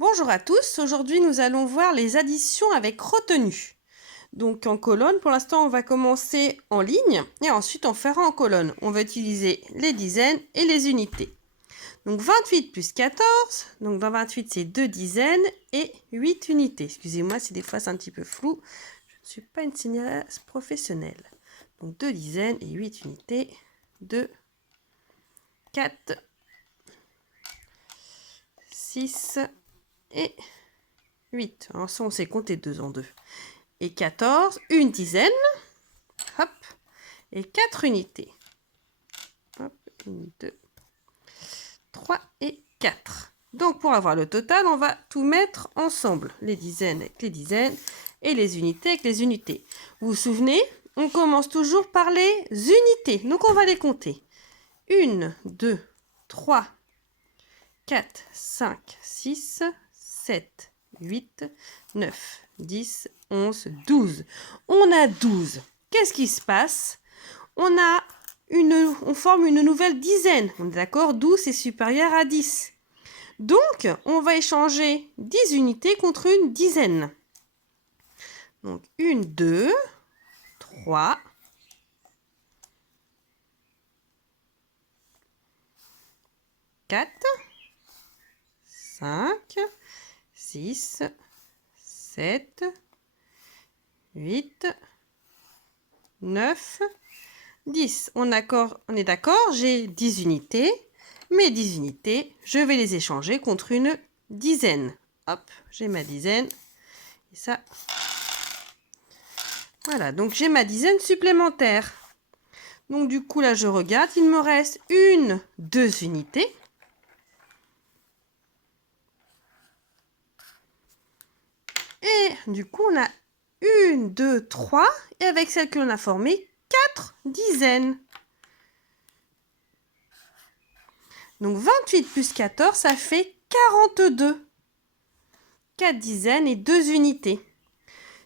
Bonjour à tous, aujourd'hui nous allons voir les additions avec retenue. Donc en colonne, pour l'instant on va commencer en ligne et ensuite on fera en colonne. On va utiliser les dizaines et les unités. Donc 28 plus 14, donc dans 28 c'est 2 dizaines et 8 unités. Excusez-moi si des fois c'est un petit peu flou, je ne suis pas une cinéaste professionnelle. Donc 2 dizaines et 8 unités, 2, 4, 6 et 8. Alors ça, on sait compter 2 en 2. Et 14, une dizaine. Hop. Et 4 unités. Hop. 1, 2, 3 et 4. Donc, pour avoir le total, on va tout mettre ensemble. Les dizaines avec les dizaines et les unités avec les unités. Vous vous souvenez, on commence toujours par les unités. Donc, on va les compter. 1, 2, 3, 4, 5, 6, 7, 8, 9, 10, 11, 12. On a 12. Qu'est-ce qui se passe? On forme une nouvelle dizaine. On est d'accord? 12 est supérieur à 10. Donc, on va échanger 10 unités contre une dizaine. Donc, 1, 2, 3, 4, 5, 6, 7, 8, 9, 10. On est d'accord, j'ai 10 unités. Mes 10 unités, je vais les échanger contre une dizaine. Hop, j'ai ma dizaine. Et ça, voilà, donc j'ai ma dizaine supplémentaire. Donc du coup, là, je regarde, il me reste 1, 2 unités. Et du coup, on a 1, 2, 3. Et avec celle que l'on a formée, 4 dizaines. Donc 28 plus 14, ça fait 42. 4 dizaines et 2 unités.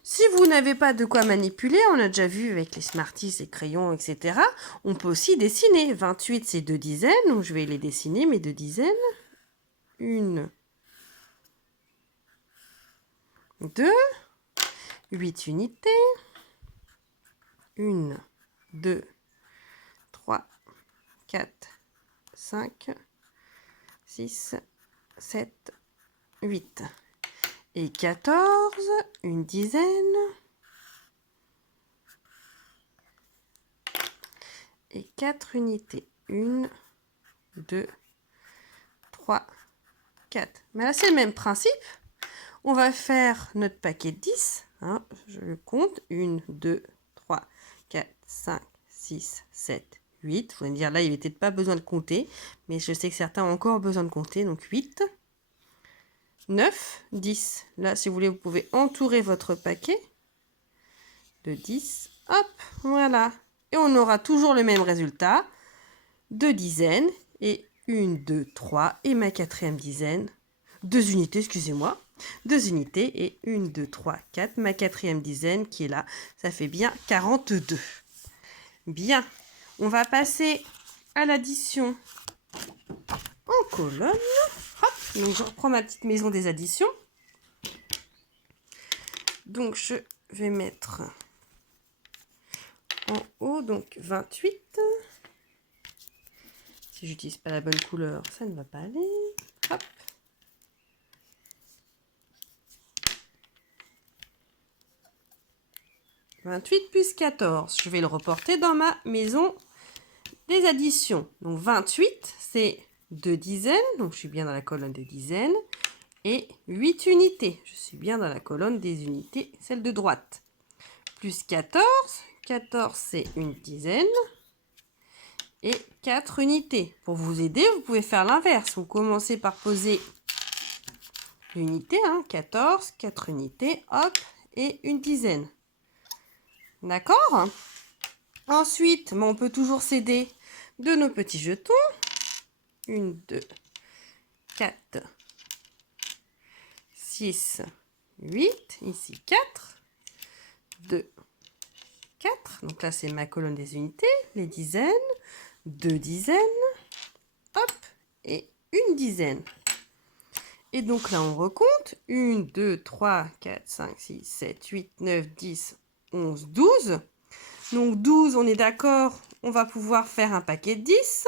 Si vous n'avez pas de quoi manipuler, on a déjà vu avec les Smarties, les crayons, etc. On peut aussi dessiner. 28, c'est 2 dizaines. Donc je vais les dessiner, mes 2 dizaines. 1, 2, 8 unités. 1, 2, 3, 4, 5, 6, 7, 8. Et 14, une dizaine. Et 4 unités. 1, 2, 3, 4. Mais là, c'est le même principe. On va faire notre paquet de 10. Hein, je le compte. 1, 2, 3, 4, 5, 6, 7, 8. Vous allez me dire, là, il n'y avait peut-être pas besoin de compter. Mais je sais que certains ont encore besoin de compter. Donc 8, 9, 10. Là, si vous voulez, vous pouvez entourer votre paquet de 10. Hop, voilà. Et on aura toujours le même résultat. 2 dizaines et 1, 2, 3. Et ma quatrième dizaine. 2 unités, excusez-moi. 2 unités et 1, 2, 3, 4. Ma quatrième dizaine qui est là. Ça fait bien 42. Bien. On va passer à l'addition en colonne. Hop. Donc, je reprends ma petite maison des additions. Donc, je vais mettre en haut, donc 28. Si j'utilise pas la bonne couleur, ça ne va pas aller. Hop. « 28 plus 14. Je vais le reporter dans ma maison des additions. Donc 28, c'est 2 dizaines. Donc je suis bien dans la colonne des dizaines. Et 8 unités. Je suis bien dans la colonne des unités, celle de droite. Plus 14. 14, c'est une dizaine. Et 4 unités. Pour vous aider, vous pouvez faire l'inverse. Vous commencez par poser l'unité. 14, 4 unités. Hop. Et une dizaine. D'accord? Ensuite, on peut toujours s'aider de nos petits jetons. 1, 2, 4, 6, 8. Ici 4, 2, 4. Donc là, c'est ma colonne des unités. Les dizaines, 2 dizaines. Hop, et une dizaine. Et donc là, on recompte. 1, 2, 3, 4, 5, 6, 7, 8, 9, 10, 11, 12. Donc 12, on est d'accord, on va pouvoir faire un paquet de 10.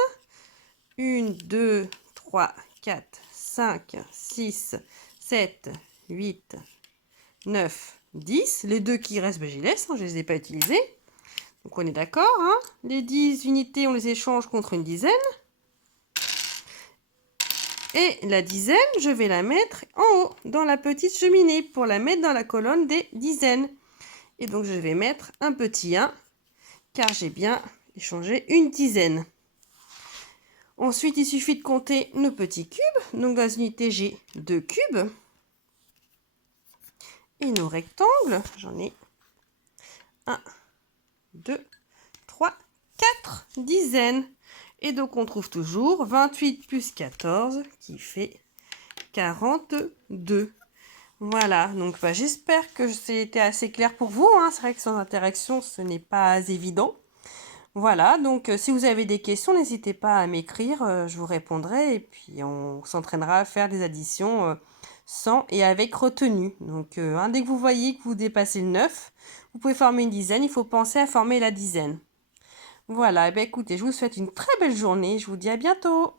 1, 2, 3, 4, 5, 6, 7, 8, 9, 10. Les deux qui restent, ben, j'y laisse, hein, je ne les ai pas utilisés. Donc on est d'accord, hein. Les 10 unités, on les échange contre une dizaine. Et la dizaine, je vais la mettre en haut, dans la petite cheminée, pour la mettre dans la colonne des dizaines. Et donc je vais mettre un petit 1, car j'ai bien échangé une dizaine. Ensuite, il suffit de compter nos petits cubes. Donc dans une unité, j'ai 2 cubes. Et nos rectangles, j'en ai 1, 2, 3, 4 dizaines. Et donc, on trouve toujours 28 plus 14 qui fait 42. Voilà, donc bah, j'espère que c'était assez clair pour vous. Hein. C'est vrai que sans interaction, ce n'est pas évident. Voilà, donc si vous avez des questions, n'hésitez pas à m'écrire, je vous répondrai. Et puis, on s'entraînera à faire des additions sans et avec retenue. Donc, dès que vous voyez que vous dépassez le 9, vous pouvez former une dizaine. Il faut penser à former la dizaine. Voilà, et bien écoutez, je vous souhaite une très belle journée. Je vous dis à bientôt.